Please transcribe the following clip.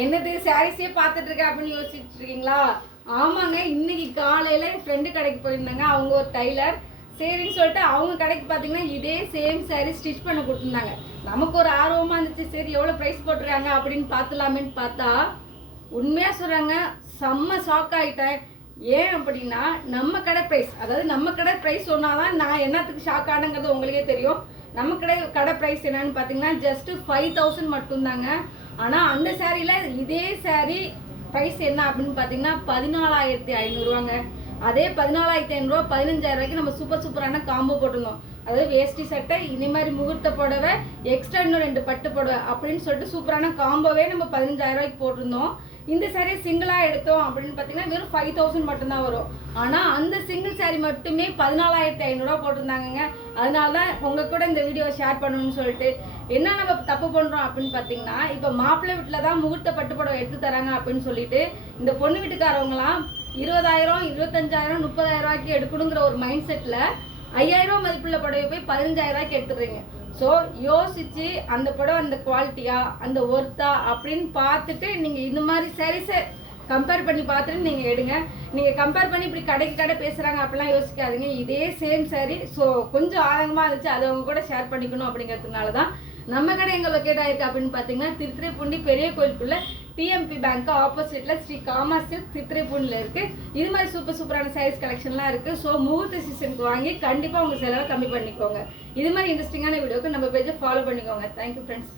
என்னது சாரீஸே பார்த்துட்டு இருக்கேன் அப்படின்னு யோசிச்சுட்டு இருக்கீங்களா? ஆமாங்க, இன்னைக்கு காலையில் என் ஃப்ரெண்டு கடைக்கு போயிருந்தாங்க. அவங்க ஒரு டைலர். சரின்னு சொல்லிட்டு அவங்க கடைக்கு பார்த்தீங்கன்னா இதே சேம் சாரீ ஸ்டிச் பண்ண கொடுத்துருந்தாங்க. நமக்கு ஒரு ஆர்வமாக இருந்துச்சு, சரி எவ்வளோ ப்ரைஸ் போட்டுருக்காங்க அப்படின்னு பார்த்துலாமேன்னு பார்த்தா உண்மையாக சொல்கிறாங்க, செம்ம ஷாக் ஆகிட்டேன். ஏன் அப்படின்னா நம்ம கடை ப்ரைஸ், அதாவது நம்ம கடை ப்ரைஸ் சொன்னாதான் நான் என்னத்துக்கு ஷாக் ஆனங்கிறது உங்களுக்கே தெரியும். நம்ம கடை ப்ரைஸ் என்னன்னு பார்த்தீங்கன்னா ஜஸ்ட் 5000 மட்டும்தாங்க. ஆனால் அந்த சாரியில் இதே சாரீ ப்ரைஸ் என்ன அப்படின்னு பார்த்தீங்கன்னா 14500ரூவாங்க. அதே 14500 15,000 ரூபாய்க்கு நம்ம சூப்பரான காம்போ போட்டிருந்தோம். அதாவது வேஷ்டி சட்டை, இதே மாதிரி முகூர்த்த புடவை, எக்ஸ்ட்ரா இன்னும் 2 பட்டு புடவை அப்படின்னு சொல்லிட்டு சூப்பரான காம்போவே நம்ம 15,000 ரூபாய்க்கு போட்டிருந்தோம். இந்த சாரீ சிங்கிளாக எடுத்தோம் அப்படின்னு பார்த்தீங்கன்னா வெறும் 5000 மட்டும்தான் வரும். ஆனால் அந்த சிங்கிள் சாரீ மட்டுமே 14,500 போட்டிருந்தாங்க. அதனால தான் உங்கள் கூட இந்த வீடியோவை ஷேர் பண்ணணும்னு சொல்லிட்டு. என்ன நம்ம தப்பு பண்ணுறோம் அப்படின்னு பார்த்தீங்கன்னா, இப்போ மாப்பிள்ளை வீட்டில் தான் முகூர்த்த பட்டு புடவை எடுத்து தராங்க அப்படின்னு சொல்லிட்டு இந்த பொண்ணு வீட்டுக்காரவங்களாம் 20,000, 25,000, 30,000 ரூபாய்க்கு எடுக்கணுங்கிற ஒரு மைண்ட் செட்டில் 5,000 ரூபா மதிப்புள்ள புடவை போய் 15,000 ரூபாய்க்கு எடுத்துடுறீங்க. ஸோ யோசிச்சு அந்த புடவை அந்த குவாலிட்டியா, அந்த ஒர்த்தா அப்படின்னு பார்த்துட்டு நீங்கள் இந்த மாதிரி சாரீஸை கம்பேர் பண்ணி பார்த்துட்டு நீங்கள் எடுங்க. நீங்கள் கம்பேர் பண்ணி இப்படி கடைக்கு கடை பேசுகிறாங்க அப்படிலாம் யோசிக்காதீங்க. இதே சேம் சாரீ. ஸோ கொஞ்சம் ஆரம்பமாக இருந்துச்சு, அதை அவங்க கூட ஷேர் பண்ணிக்கணும் அப்படிங்கிறதுனால தான். நம்ம கடை எங்கே லொக்கேட் ஆயிருக்கு அப்படின்னு பார்த்தீங்கன்னா திருத்துறைப்பூண்டி பெரிய கோயிலுக்குள்ள டிஎம்பி பேங்க் ஆப்போசிட்ல ஸ்ரீ காமா சில்க் திருத்துறைப்பூண்டில் இருக்கு. இது மாதிரி சூப்பரான சாரீஸ் கலெக்ஷன்லாம் இருக்கு. ஸோ முகூர்த்த சீசனுக்கு வாங்கி கண்டிப்பாக உங்கள் செலவை கம்மி பண்ணிக்கோங்க. இது மாதிரி இன்ட்ரெஸ்டிங்கான வீடியோக்கு நம்ம பேஜை ஃபாலோ பண்ணிக்கோங்க. Thank you friends.